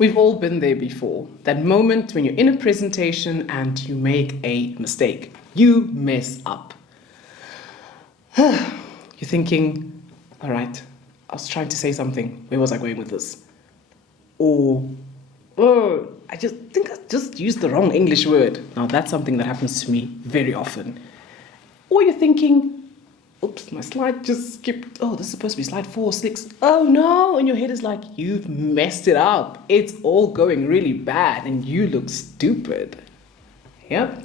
We've all been there before. That moment when you're in a presentation and you make a mistake. You mess up. You're thinking, all right, I was trying to say something. Where was I going with this? Or, oh, I just think I just used the wrong English word. Now that's something that happens to me very often. Or you're thinking, oops, my slide just skipped. Oh, this is supposed to be slide 4, 6. Oh no, and your head is like, you've messed it up. It's all going really bad and you look stupid. Yep,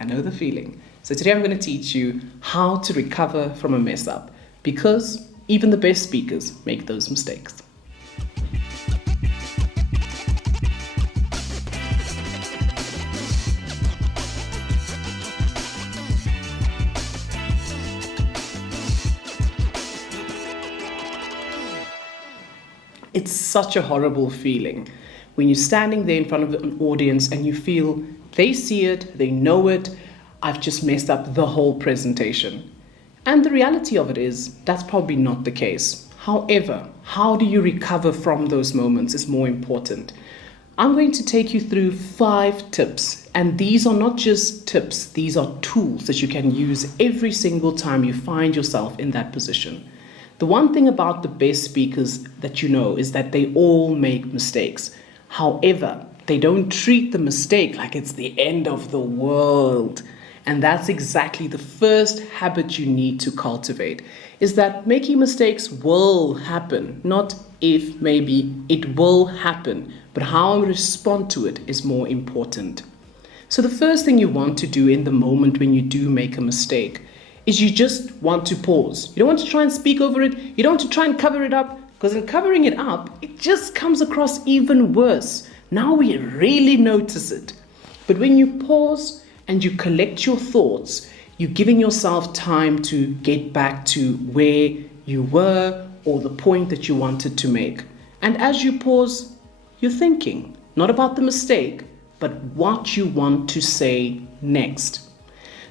I know the feeling. So today I'm going to teach you how to recover from a mess up, because even the best speakers make those mistakes. It's such a horrible feeling when you're standing there in front of an audience and you feel they see it, they know it, I've just messed up the whole presentation. And the reality of it is that's probably not the case. However, how do you recover from those moments is more important. I'm going to take you through 5 tips, and these are not just tips, these are tools that you can use every single time you find yourself in that position. The one thing about the best speakers that you know is that they all make mistakes. However, they don't treat the mistake like it's the end of the world. And that's exactly the first habit you need to cultivate, is that making mistakes will happen. Not if, maybe, it will happen. But how I respond to it is more important. So the first thing you want to do in the moment when you do make a mistake is you just want to pause. You don't want to try and speak over it. You don't want to try and cover it up, because in covering it up, it just comes across even worse. Now we really notice it. But when you pause and you collect your thoughts, you're giving yourself time to get back to where you were or the point that you wanted to make. And as you pause, you're thinking, not about the mistake, but what you want to say next.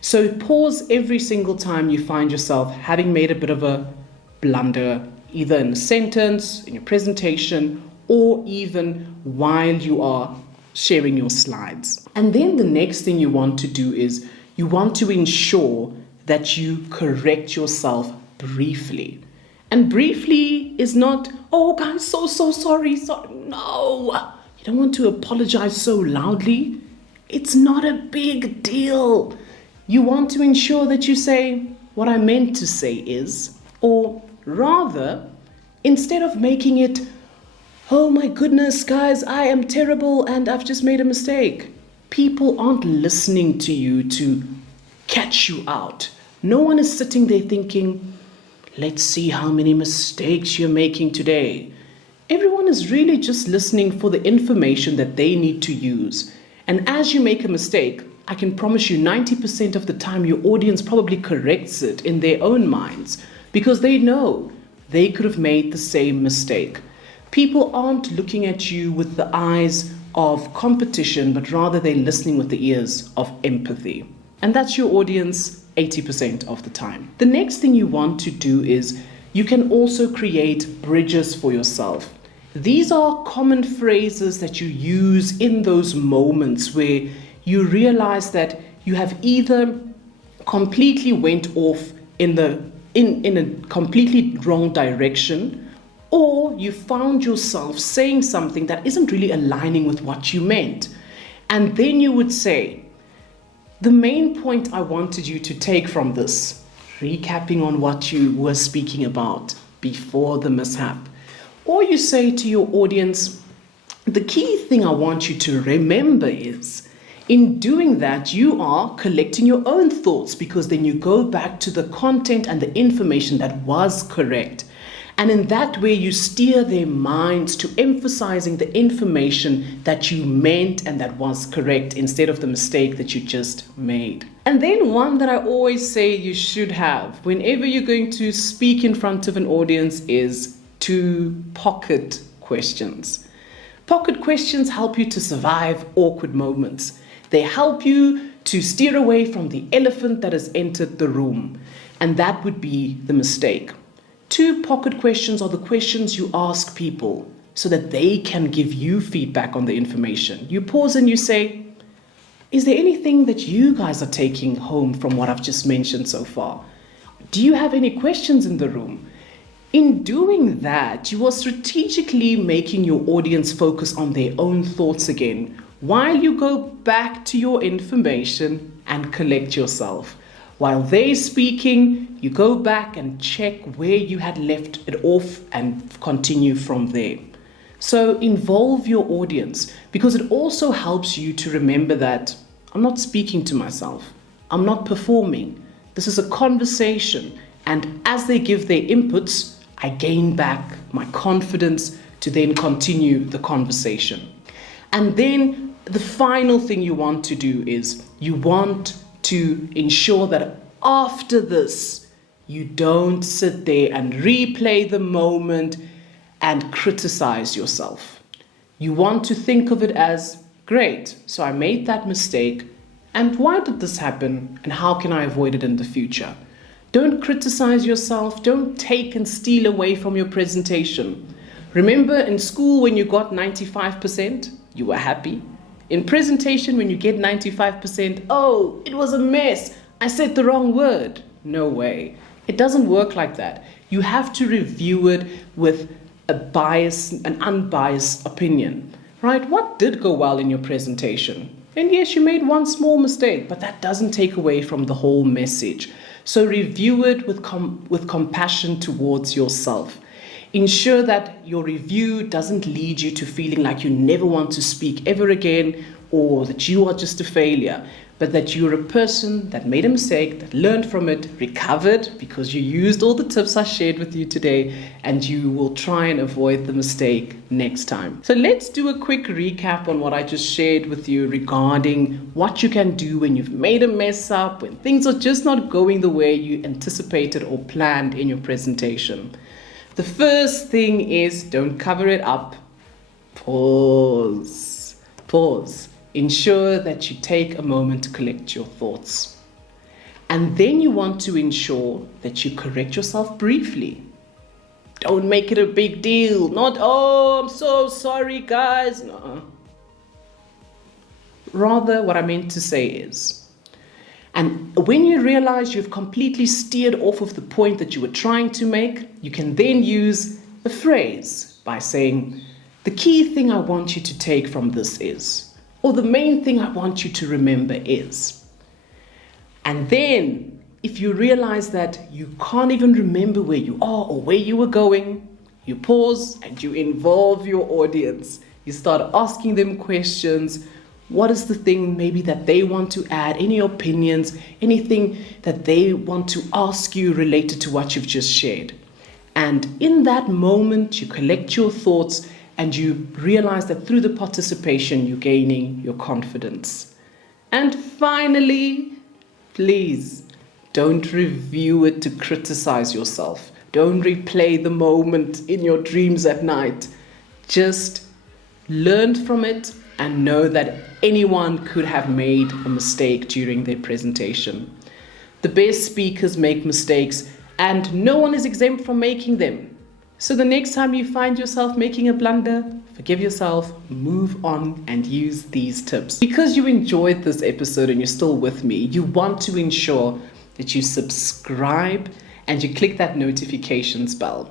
So pause every single time you find yourself having made a bit of a blunder, either in a sentence, in your presentation, or even while you are sharing your slides. And then the next thing you want to do is you want to ensure that you correct yourself briefly. And briefly is not, oh guys, so sorry. No, you don't want to apologize so loudly. It's not a big deal. You want to ensure that you say, what I meant to say is, or rather, instead of making it, oh my goodness, guys, I am terrible and I've just made a mistake. People aren't listening to you to catch you out. No one is sitting there thinking, let's see how many mistakes you're making today. Everyone is really just listening for the information that they need to use. And as you make a mistake, I can promise you 90% of the time your audience probably corrects it in their own minds, because they know they could have made the same mistake. People aren't looking at you with the eyes of competition, but rather they're listening with the ears of empathy. And that's your audience 80% of the time. The next thing you want to do is you can also create bridges for yourself. These are common phrases that you use in those moments where you realize that you have either completely went off in a completely wrong direction, or you found yourself saying something that isn't really aligning with what you meant. And then you would say, the main point I wanted you to take from this, recapping on what you were speaking about before the mishap. Or you say to your audience, the key thing I want you to remember is, in doing that, you are collecting your own thoughts, because then you go back to the content and the information that was correct. And in that way, you steer their minds to emphasizing the information that you meant and that was correct, instead of the mistake that you just made. And then one that I always say you should have whenever you're going to speak in front of an audience is 2 pocket questions. Pocket questions help you to survive awkward moments. They help you to steer away from the elephant that has entered the room, and that would be the mistake. 2 pocket questions are the questions you ask people so that they can give you feedback on the information. You pause and you say, is there anything that you guys are taking home from what I've just mentioned so far? Do you have any questions in the room? In doing that, you are strategically making your audience focus on their own thoughts again, while you go back to your information and collect yourself. While they're speaking, you go back and check where you had left it off and continue from there. So involve your audience, because it also helps you to remember that I'm not speaking to myself. I'm not performing. This is a conversation. And as they give their inputs, I gain back my confidence to then continue the conversation. And then the final thing you want to do is you want to ensure that after this, you don't sit there and replay the moment and criticize yourself. You want to think of it as, great, so I made that mistake, and why did this happen, and how can I avoid it in the future? Don't criticize yourself. Don't take and steal away from your presentation. Remember in school when you got 95%, you were happy. In presentation, when you get 95%, oh, it was a mess. I said the wrong word. No way. It doesn't work like that. You have to review it with an unbiased opinion, right? What did go well in your presentation? And yes, you made one small mistake, but that doesn't take away from the whole message. So review it with compassion towards yourself. Ensure that your review doesn't lead you to feeling like you never want to speak ever again, or that you are just a failure, but that you're a person that made a mistake, that learned from it, recovered because you used all the tips I shared with you today, and you will try and avoid the mistake next time. So let's do a quick recap on what I just shared with you regarding what you can do when you've made a mess up, when things are just not going the way you anticipated or planned in your presentation. The first thing is, don't cover it up. Pause. Ensure that you take a moment to collect your thoughts. And then you want to ensure that you correct yourself briefly. Don't make it a big deal. Not, oh, I'm so sorry, guys. No. Rather, what I meant to say is, and when you realize you've completely steered off of the point that you were trying to make, you can then use a phrase by saying, the key thing I want you to take from this is, or the main thing I want you to remember is. And then, if you realize that you can't even remember where you are or where you were going, you pause and you involve your audience. You start asking them questions. What is the thing maybe that they want to add? Any opinions, anything that they want to ask you related to what you've just shared? And in that moment, you collect your thoughts and you realize that through the participation, you're gaining your confidence. And finally, please don't review it to criticize yourself. Don't replay the moment in your dreams at night. Just learn from it and know that anyone could have made a mistake during their presentation. The best speakers make mistakes, and no one is exempt from making them. So the next time you find yourself making a blunder, forgive yourself, move on, and use these tips. Because you enjoyed this episode and you're still with me, you want to ensure that you subscribe and you click that notifications bell.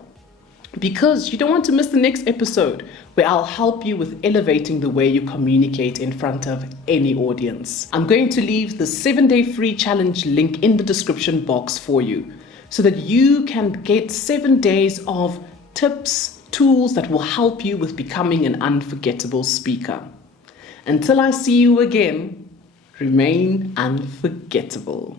Because you don't want to miss the next episode where I'll help you with elevating the way you communicate in front of any audience. I'm going to leave the 7-day free challenge link in the description box for you so that you can get 7 days of tips, tools that will help you with becoming an unforgettable speaker. Until I see you again, remain unforgettable.